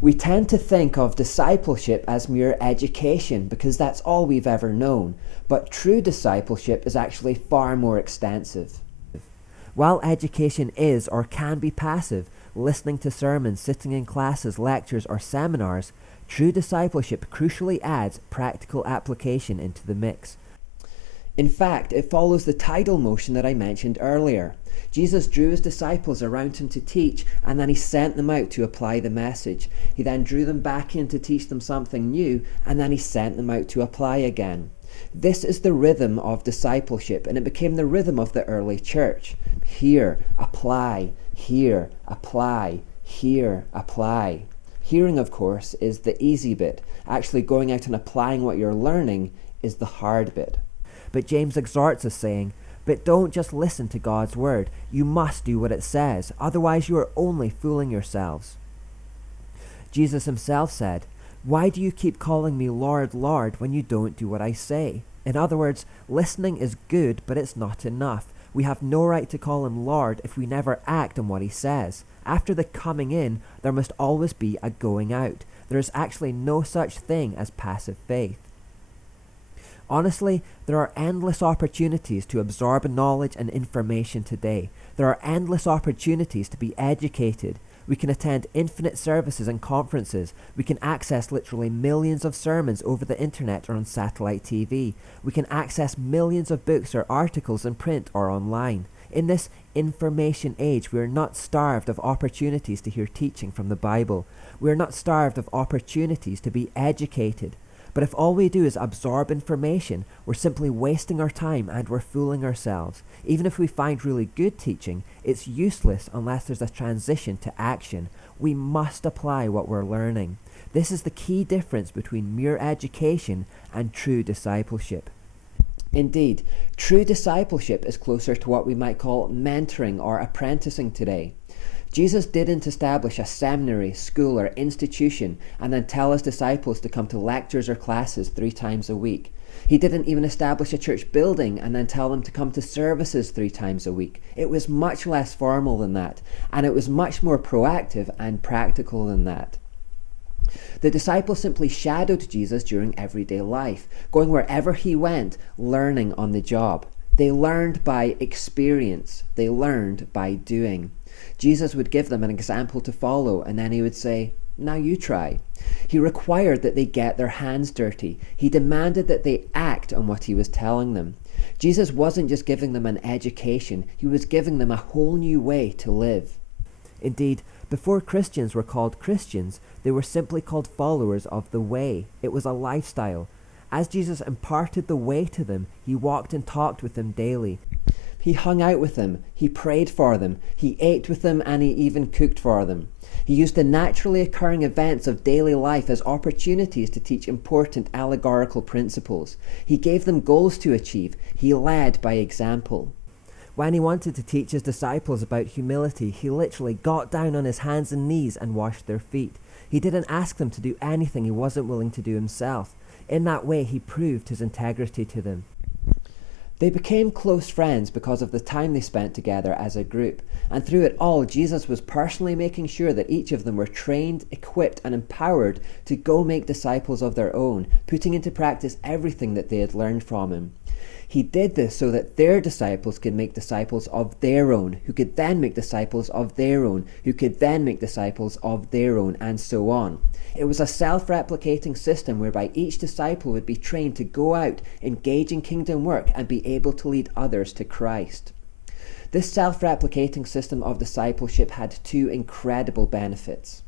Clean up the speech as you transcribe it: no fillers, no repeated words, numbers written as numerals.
We tend to think of discipleship as mere education because that's all we've ever known, but true discipleship is actually far more extensive. While education is or can be passive, listening to sermons, sitting in classes, lectures, or seminars, true discipleship crucially adds practical application into the mix. In fact, it follows the tidal motion that I mentioned earlier. Jesus drew his disciples around him to teach, and then he sent them out to apply the message. He then drew them back in to teach them something new, and then he sent them out to apply again. This is the rhythm of discipleship, and it became the rhythm of the early church. Hear, apply, hear, apply, hear, apply. Hearing, of course, is the easy bit. Actually going out and applying what you're learning is the hard bit. But James exhorts us saying, "But don't just listen to God's word. You must do what it says. Otherwise you are only fooling yourselves." Jesus himself said, "Why do you keep calling me Lord, Lord, when you don't do what I say?" In other words, listening is good, but it's not enough. We have no right to call him Lord if we never act on what he says. After the coming in, there must always be a going out. There is actually no such thing as passive faith. Honestly, there are endless opportunities to absorb knowledge and information today. There are endless opportunities to be educated. We can attend infinite services and conferences. We can access literally millions of sermons over the internet or on satellite TV. We can access millions of books or articles in print or online. In this information age, we are not starved of opportunities to hear teaching from the Bible. We are not starved of opportunities to be educated. But if all we do is absorb information, we're simply wasting our time and we're fooling ourselves. Even if we find really good teaching, it's useless unless there's a transition to action. We must apply what we're learning. This is the key difference between mere education and true discipleship. Indeed, true discipleship is closer to what we might call mentoring or apprenticing today. Jesus didn't establish a seminary, school, or institution and then tell his disciples to come to lectures or classes 3 times a week. He didn't even establish a church building and then tell them to come to services 3 times a week. It was much less formal than that, and it was much more proactive and practical than that. The disciples simply shadowed Jesus during everyday life, going wherever he went, learning on the job. They learned by experience. They learned by doing. Jesus would give them an example to follow, and then he would say, "Now you try." He required that they get their hands dirty. He demanded that they act on what he was telling them. Jesus wasn't just giving them an education, he was giving them a whole new way to live. Indeed, before Christians were called Christians, they were simply called followers of the way. It was a lifestyle. As Jesus imparted the way to them, he walked and talked with them daily. He hung out with them, he prayed for them, he ate with them, and he even cooked for them. He used the naturally occurring events of daily life as opportunities to teach important allegorical principles. He gave them goals to achieve. He led by example. When he wanted to teach his disciples about humility, he literally got down on his hands and knees and washed their feet. He didn't ask them to do anything he wasn't willing to do himself. In that way, he proved his integrity to them. They became close friends because of the time they spent together as a group, and through it all, Jesus was personally making sure that each of them were trained, equipped, and empowered to go make disciples of their own, putting into practice everything that they had learned from him. He did this so that their disciples could make disciples of their own, who could then make disciples of their own, who could then make disciples of their own, and so on. It was a self-replicating system whereby each disciple would be trained to go out, engage in kingdom work, and be able to lead others to Christ. This self-replicating system of discipleship had 2 incredible benefits.